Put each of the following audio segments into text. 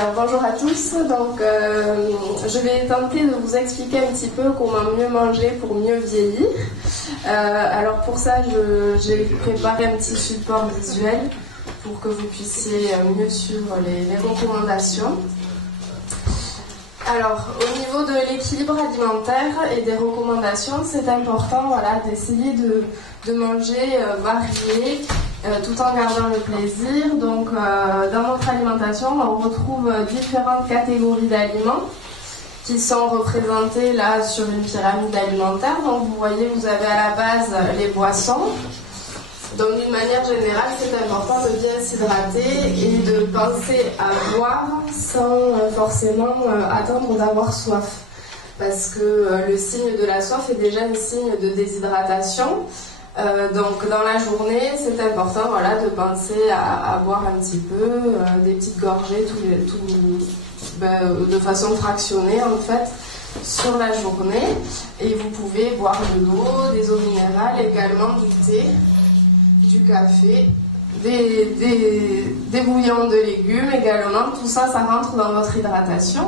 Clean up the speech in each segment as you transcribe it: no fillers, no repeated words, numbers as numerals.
Alors bonjour à tous, donc je vais tenter de vous expliquer un petit peu comment mieux manger pour mieux vieillir. Alors pour ça j'ai préparé un petit support visuel pour que vous puissiez mieux suivre les recommandations. Alors au niveau de l'équilibre alimentaire et des recommandations, c'est important d'essayer de manger varié, tout en gardant le plaisir. Donc dans notre alimentation, on retrouve différentes catégories d'aliments qui sont représentées là sur une pyramide alimentaire. Donc vous voyez, vous avez à la base les boissons. Donc d'une manière générale, c'est important de bien s'hydrater et de penser à boire sans forcément attendre d'avoir soif. Parce que le signe de la soif est déjà un signe de déshydratation. Donc dans la journée, c'est important de penser à boire un petit peu, des petites gorgées de façon fractionnée en fait sur la journée. Et vous pouvez boire de l'eau, des eaux minérales, également du thé, du café, des bouillons de légumes également. Tout ça, ça rentre dans votre hydratation.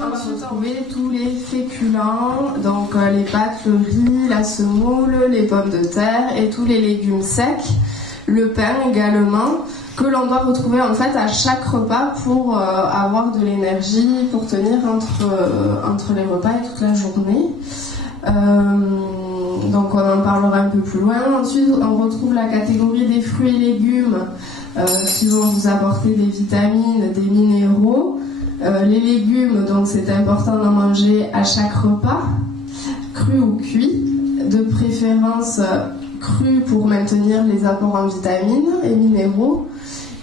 Ensuite, on met tous les féculents, donc les pâtes, le riz, la semoule, les pommes de terre et tous les légumes secs, le pain également, que l'on doit retrouver en fait à chaque repas pour avoir de l'énergie, pour tenir entre les repas et toute la journée. Donc on en parlera un peu plus loin. Ensuite, on retrouve la catégorie des fruits et légumes qui vont vous apporter des vitamines, des minéraux. Les légumes, donc c'est important d'en manger à chaque repas, cru ou cuit, de préférence cru pour maintenir les apports en vitamines et minéraux.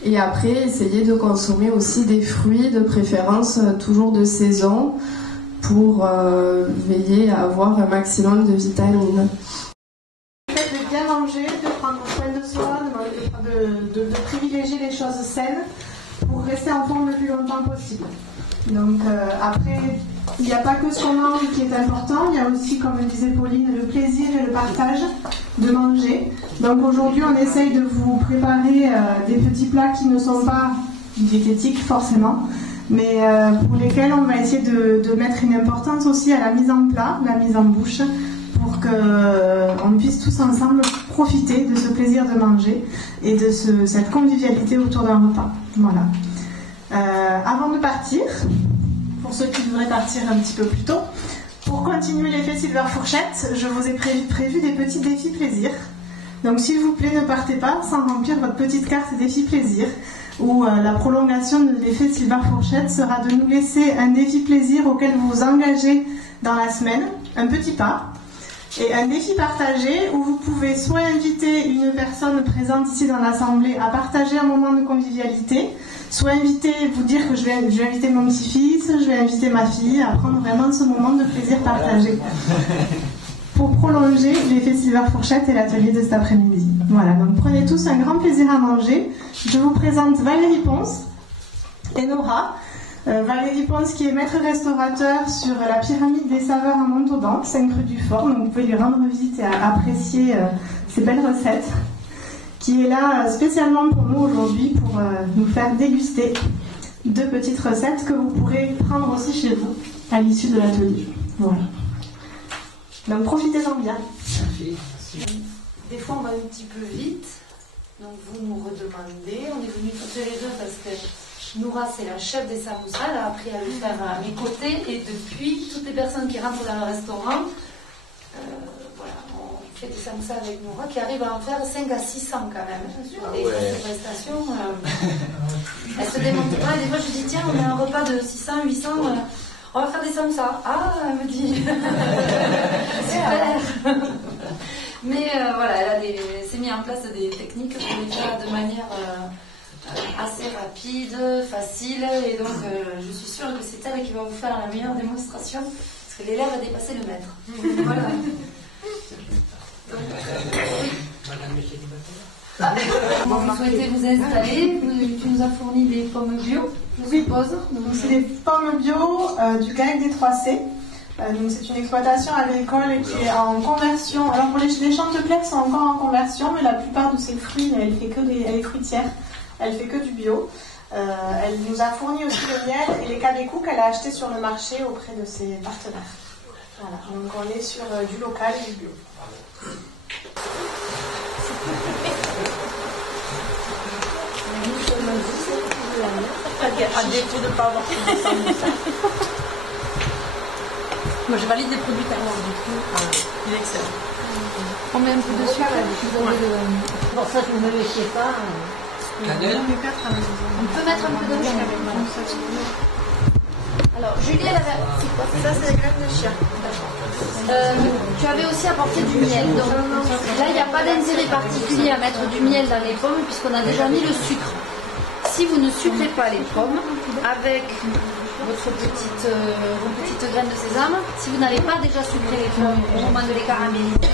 Et après, essayez de consommer aussi des fruits, de préférence toujours de saison, pour veiller à avoir un maximum de vitamines. Le fait de bien manger, de prendre soin de soi, de privilégier les choses saines pour rester en forme le plus longtemps possible. Donc après, il n'y a pas que ce qu'on mange qui est important, il y a aussi, comme le disait Pauline, le plaisir et le partage de manger. Donc aujourd'hui, on essaye de vous préparer des petits plats qui ne sont pas diététiques forcément, mais pour lesquels on va essayer de mettre une importance aussi à la mise en plat, la mise en bouche, pour qu'on puisse tous ensemble profiter de ce plaisir de manger et de cette convivialité autour d'un repas. Voilà. Avant de partir, pour ceux qui voudraient partir un petit peu plus tôt, pour continuer l'effet Silver Fourchette, je vous ai prévu des petits défis plaisir. Donc s'il vous plaît, ne partez pas sans remplir votre petite carte défi plaisir, où la prolongation de l'effet Silver Fourchette sera de nous laisser un défi plaisir auquel vous vous engagez dans la semaine, un petit pas, et un défi partagé où vous pouvez soit inviter une personne présente ici dans l'assemblée à partager un moment de convivialité, soit vous dire que je vais inviter mon petit-fils, je vais inviter ma fille à prendre vraiment ce moment de plaisir partagé. Pour prolonger l'effet Silver Fourchette et l'atelier de cet après-midi. Voilà, donc prenez tous un grand plaisir à manger. Je vous présente Valérie Ponce et Nora. Valérie Ponce qui est maître restaurateur sur la pyramide des saveurs à Montauban, 5 rue du Fort, donc vous pouvez lui rendre visite et apprécier ses belles recettes, qui est là spécialement pour nous aujourd'hui pour nous faire déguster 2 petites recettes que vous pourrez prendre aussi chez vous à l'issue de l'atelier. Voilà. Donc profitez-en bien. Des fois on va un petit peu vite, donc vous nous redemandez. On est venus toutes les deux parce que Noura c'est la chef des samoussas, elle a appris à le faire à mes côtés et depuis toutes les personnes qui rentrent dans le restaurant, on fait des samoussas avec Noura qui arrive à en faire 5 à 600 quand même. Et ses prestations, elle se démonte pas. Et des fois je dis tiens on a un repas de 600, 800. On va faire des samoussas. Ah, elle me dit. Super. Mais elle s'est mis en place des techniques pour les faire de manière assez rapide, facile. Et donc, je suis sûre que c'est elle qui va vous faire la meilleure démonstration. Parce que l'élève a dépassé le maître. Voilà. Donc, oui. Vous souhaitez vous installer, tu nous as fourni des pommes bio, je suppose. Donc c'est des pommes bio du GAEC des 3C. Donc c'est une exploitation agricole qui est en conversion. Alors pour les chanteplex sont encore en conversion, mais la plupart de ces fruits, elle est fruitière, elle fait que du bio. Elle nous a fourni aussi le miel et les cabécous qu'elle a achetés sur le marché auprès de ses partenaires. Voilà, donc on est sur du local et du bio. À défaut de ne pas avoir fait de ça. Moi je valide les produits tellement du coup, il est excellent. On met un peu de sucre. Bon, ça, je ne me laissais pas. On peut mettre un peu de sucre. Alors, Julie, elle avait. C'est quoi Ça, c'est les graines de chien. Tu avais aussi apporté du miel. Donc là, il n'y a pas d'intérêt particulier à mettre du miel dans les pommes puisqu'on a déjà mis le sucre. Si vous ne sucrez pas les pommes avec vos petites graines de sésame, si vous n'avez pas déjà sucré les pommes au moment de les caraméliser,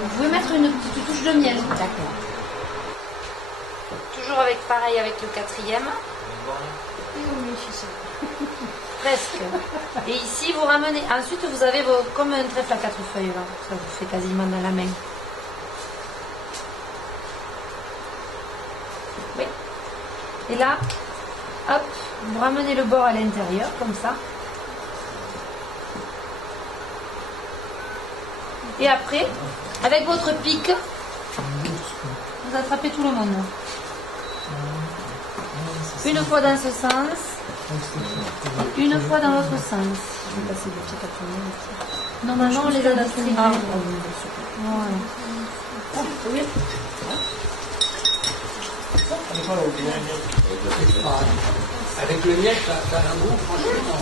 vous pouvez mettre une petite touche de miel. D'accord. Toujours pareil avec le quatrième. Presque. Et ici, vous ramenez. Ensuite, vous avez comme un trèfle à 4 feuilles. Là. Ça vous fait quasiment dans la main. Oui. Et là, hop, vous ramenez le bord à l'intérieur, comme ça. Et après, avec votre pic, vous attrapez tout le monde. Une fois dans ce sens, une fois dans l'autre sens. Je vais passer le pic à tout le monde. Normalement, on les a distribués. Voilà. Oui. Avec le miel, t'as un goût, franchement.